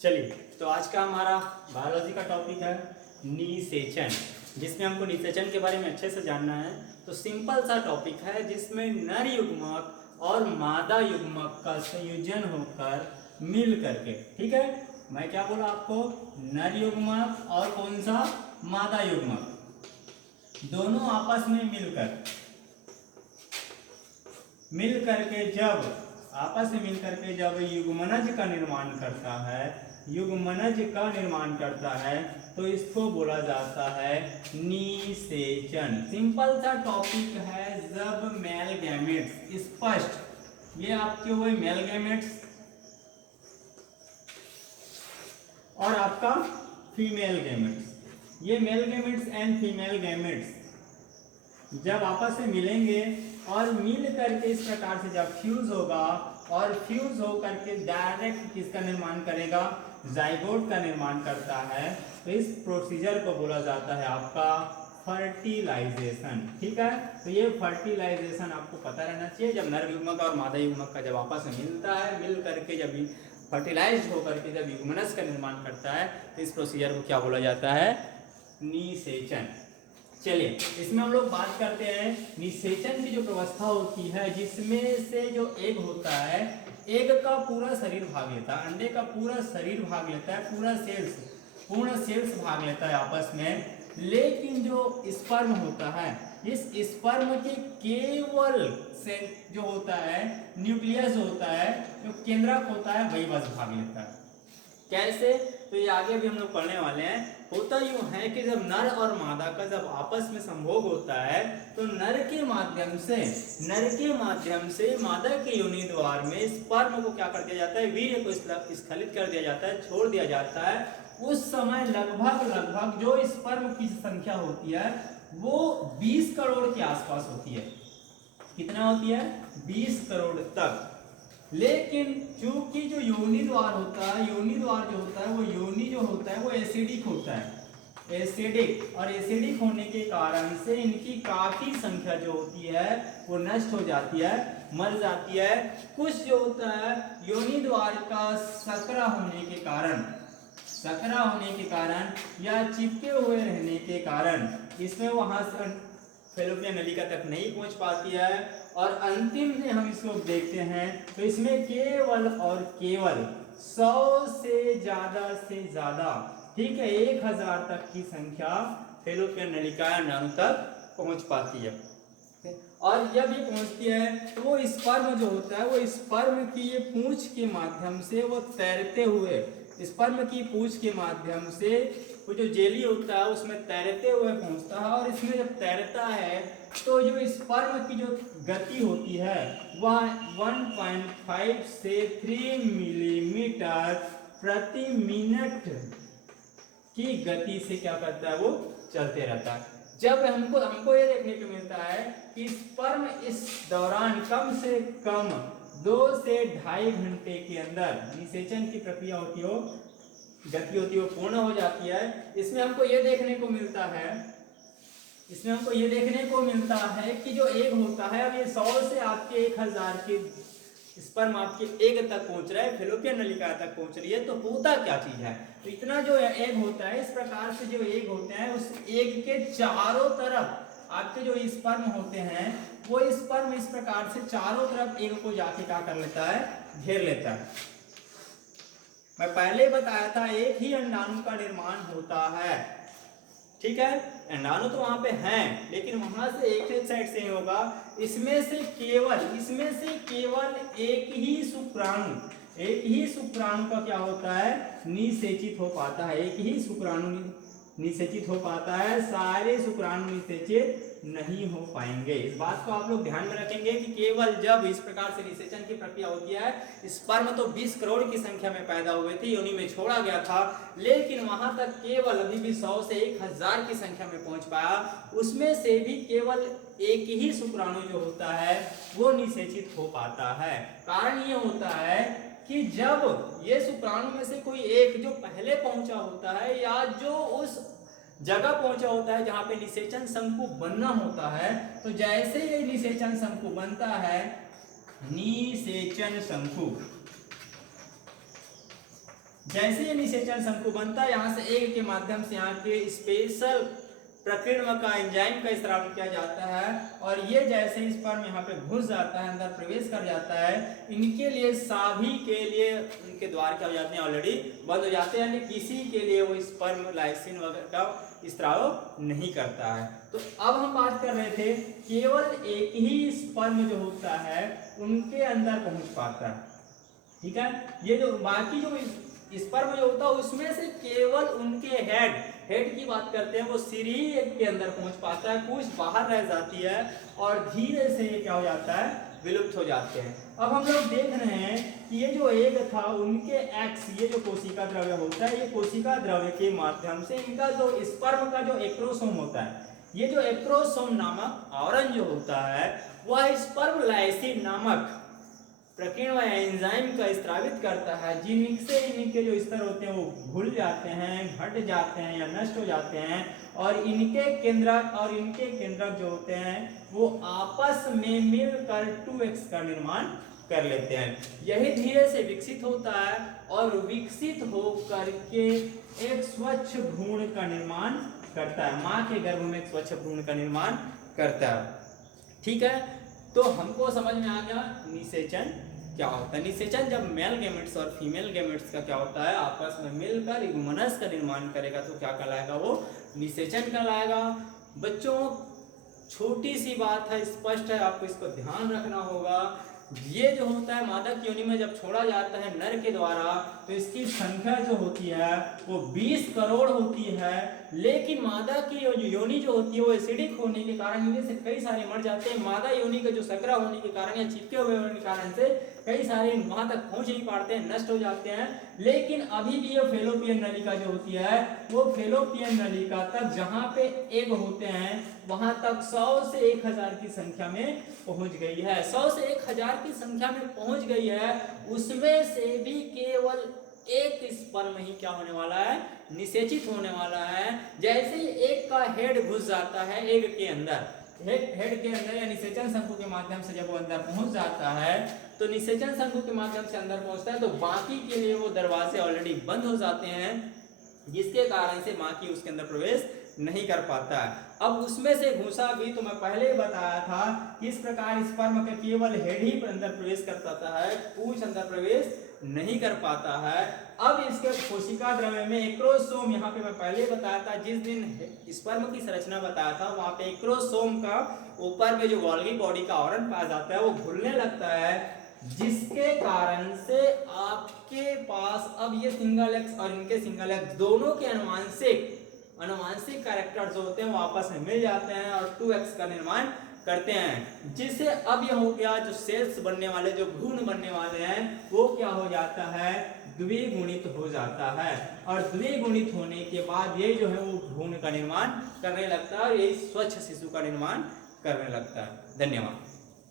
चलिए, तो आज का हमारा बायोलॉजी का टॉपिक है निषेचन, जिसमें हमको निषेचन के बारे में अच्छे से जानना है। तो सिंपल सा टॉपिक है जिसमें नर युग्मक और मादा युग्मक का संयोजन होकर मिल करके, ठीक है, मैं क्या बोला आपको, नर युग्मक और कौन सा, मादा युग्मक, दोनों आपस में मिल करके जब युग्मनज का निर्माण करता है, तो इसको बोला जाता है निषेचन। सिंपल सा टॉपिक है। जब मेल गैमेट्स, स्पष्ट, ये आपके हुए मेल गैमेट्स और आपका फीमेल गैमेट्स, ये male gametes and female gametes जब आपस में मिलेंगे और मिल करके इस प्रकार से जब फ्यूज होगा और फ्यूज हो करके डायरेक्ट किसका निर्माण करेगा, जाइगोट का निर्माण करता है, तो इस प्रोसीजर को बोला जाता है आपका फर्टिलाइजेशन। ठीक है, तो ये फर्टिलाइजेशन आपको पता रहना चाहिए। जब नर युग्मक और मादा युग्मक का जब आपस में मिलता है, मिल करके जब फर्टिलाइज होकर के जब युग्मनज का निर्माण करता है, तो इस प्रोसीजर को क्या बोला जाता है, निषेचन। चलिए, इसमें हम लोग बात करते हैं निषेचन की जो व्यवस्था होती है, जिसमें से जो एग होता है, एग का पूरा शरीर भाग लेता है, अंडे का पूरा शरीर भाग लेता है, पूर्ण सेल्स भाग लेता है आपस में। लेकिन जो स्पर्म होता है, इस स्पर्म के केवल से जो होता है, न्यूक्लियस होता है, जो केंद्रक होता है, वही बस भाग लेता है। कैसे, तो ये आगे भी हम लोग पढ़ने वाले हैं। होता यूं है कि जब नर और मादा का जब आपस में संभोग होता है, तो नर के माध्यम से मादा के योनि द्वार में स्पर्म को क्या कर दिया जाता है, वीर्य को स्खलित कर दिया जाता है, छोड़ दिया जाता है। उस समय लगभग जो स्पर्म की संख्या होती है वो 20 करोड़ के आसपास होती है। कितना होती है, 20 करोड़ तक। लेकिन चूंकि जो योनि द्वार होता है, वो एसिडिक होता है, और एसिडिक होने के कारण से इनकी काफी संख्या जो होती है वो नष्ट हो जाती है, मर जाती है। कुछ जो होता है योनि द्वार का सकरा होने के कारण या चिपके हुए रहने के कारण इसमें वहां से फैलोपियन नलिका तक नहीं पहुंच पाती है, और अंतिम में हम इसको देखते हैं तो इसमें केवल 100 से ज्यादा, ठीक है, 1000 तक की संख्या फैलोपियन नलिका अंडाणु तक पहुंच पाती है। और जब ये पहुंचती है तो वो स्पर्म जो होता है, वो स्पर्म की ये पूंछ के माध्यम से वो तैरते हुए, स्पर्म की पूंछ के माध्यम से वो जो जेली होता है उसमें तैरते हुए पहुंचता है। और इसमें जब तैरता है तो जो स्पर्म की जो गति होती है वह 1.5 से 3 मिलीमीटर प्रति मिनट की गति से क्या करता है, वो चलते रहता है। जब हमको ये देखने को मिलता है कि स्पर्म इस दौरान कम से कम 2 से 2.5 घंटे के अंदर निषेचन की प्रक्रिया होती हो, गति होती है, वो पूर्ण हो जाती है। इसमें हमको ये देखने को मिलता है कि जो एग होता है, अब ये 100 से आपके 1000 के स्पर्म आपके एग तक पहुंच रहा है, फैलोपियन नलिका तक पहुंच रही है। तो होता क्या चीज है, तो इतना जो एग होता है, इस प्रकार से जो एग होते हैं, उस एग के चारों तरफ आपके जो स्पर्म होते हैं, वो स्पर्म इस प्रकार से चारों तरफ एग को जाके क्या कर लेता है, घेर लेता है। मैं पहले बताया था एक ही अंडाणु का निर्माण होता है, ठीक है, अंडाणु तो वहां पे हैं, लेकिन वहां से एक साइड से ही होगा। इसमें से केवल एक ही शुक्राणु का क्या होता है, निषेचित हो पाता है, एक ही शुक्राणु निषेचित हो पाता है, सारे शुक्राणु निषेचित नहीं हो पाएंगे। इस बात को आप लोग ध्यान में रखेंगे कि केवल जब इस प्रकार से निषेचन की प्रक्रिया होती है, स्पर्म तो 20 करोड़ की संख्या में पैदा हुए थे, योनि में छोड़ा गया था, लेकिन वहां तक केवल अभी भी 100 से 1000 की संख्या में पहुंच पाया। उसमें से भी केवल एक ही शुक्राणु जो होता है वो निषेचित हो पाता है। कारण ये होता है कि जब ये शुक्राणु में से कोई एक जो पहले पहुंचा होता है, या जो उस जगह पहुंचा होता है जहां पे निषेचन शंकु बनना होता है, तो जैसे ये निषेचन शंकु बनता है, जैसे ये निषेचन शंकु बनता है, यहाँ से एग के माध्यम से यहाँ के स्पेशल प्रकीर्णक का एंजाइम का स्त्राव किया जाता है और ये जैसे इस पर यहाँ पे घुस जाता है, अंदर प्रवेश कर जाता है, इनके लिए सभी के लिए उनके द्वार क्या हो जाते हैं, ऑलरेडी बंद हो जाते हैं, यानी किसी के लिए वो स्पर्म लाइसिन वगैरह का स्त्राव नहीं करता है। तो अब हम बात कर रहे थे केवल एक ही स्पर्म जो होता है उनके अंदर पहुंच पाता है, ठीक है। ये जो बाकी जो स्पर्म जो होता है उसमें से केवल उनके हेड की बात करते हैं, वो सिर ही के अंदर पहुंच पाता है, कुछ बाहर रह जाती है और धीरे से ये क्या हो जाता है, विलुप्त हो जाते हैं। अब हम लोग देख रहे हैं कि ये जो एग था उनके एक्स, ये जो कोशिका द्रव्य होता है, ये कोशिका द्रव्य के माध्यम से इनका जो स्पर्म का जो एक्रोसोम होता है, ये जो एक्रोसोम नामक आवरण जो होता है वह स्पर्म लाइसिन नामक प्रकीर्ण एंजाइम का स्त्रावित करता है, जिनसे इनके जो स्तर होते हैं वो घुल जाते हैं, घट जाते हैं या नष्ट हो जाते हैं और इनके केंद्रक जो होते हैं वो आपस में मिलकर 2x का निर्माण कर लेते हैं। यही धीरे से विकसित होता है और विकसित होकर के एक स्वच्छ भ्रूण का निर्माण करता है, माँ के गर्भ में एक स्वच्छ भ्रूण का निर्माण करता है, ठीक है। तो हमको समझ में आ गया निषेचन क्या होता है। निषेचन जब मेल गैमेट्स और फीमेल गैमेट्स का क्या होता है, आपस में मिलकर इगुमनस का निर्माण करेगा तो क्या कहलाएगा, वो निषेचन कहलाएगा। बच्चों छोटी सी बात है, स्पष्ट है, आपको इसको ध्यान रखना होगा। ये जो होता है मादक योनि में जब छोड़ा जाता है नर के द्वारा तो इसकी संख्या जो होती है वो 20 करोड़ होती है, लेकिन मादा की योनि जो होती है वो एसिडिक होने के कारण इनमें से कई सारे मर जाते हैं। मादा योनि का जो सकरा होने के कारण या चिपके हुए होने के कारण से कई सारे वहां तक पहुंच नहीं पाते हैं, नष्ट हो जाते हैं। लेकिन अभी भी ये फेलोपियन नलिका जो होती है वो फेलोपियन नलिका तक जहां पे एग होते हैं वहां तक 100 से 1000 की संख्या में पहुंच गई है, 100 से 1000 की संख्या में पहुंच गई है। उसमें से भी केवल एक स्पर्म ही क्या होने वाला है, निषेचित होने वाला है। जैसे ही एक का हेड घुस जाता है एग के अंदर, हेड के अंदर या निषेचन शंकु के माध्यम से जब वो अंदर पहुंच जाता है तो निषेचन शंकु के माध्यम से अंदर पहुंचता है तो बाकी के लिए वो दरवाजे ऑलरेडी बंद हो जाते हैं, जिसके कारण से बाकी उसके अंदर प्रवेश नहीं कर पाता है। अब उसमें से घुसा भी तो मैं पहले ही बताया था कि इस प्रकार स्पर्म का केवल हेड ही अंदर प्रवेश कर पाता है, पूंछ अंदर प्रवेश नहीं कर पाता है। अब इसके कोशिका द्रव्य में एक्रोसोम, यहाँ पे मैं पहले बताया था, जिस दिन स्पर्म की संरचना बताया था वहां पे एक्रोसोम का ऊपर में जो गोल्गी बॉडी का आवरण पाया जाता है वो घुलने लगता है, जिसके कारण से आपके पास अब ये सिंगल एक्स और इनके सिंगल एक्स दोनों के अनुवांशिक कैरेक्टर जो होते हैं वो आपस में मिल जाते हैं और 2x का निर्माण करते हैं, जिससे अब यह हो गया जो सेल्स बनने वाले, जो भ्रूण बनने वाले हैं वो क्या हो जाता है, द्विगुणित हो जाता है और द्विगुणित होने के बाद ये जो है वो भ्रूण का निर्माण करने लगता है और यही स्वच्छ शिशु का निर्माण करने लगता है। धन्यवाद।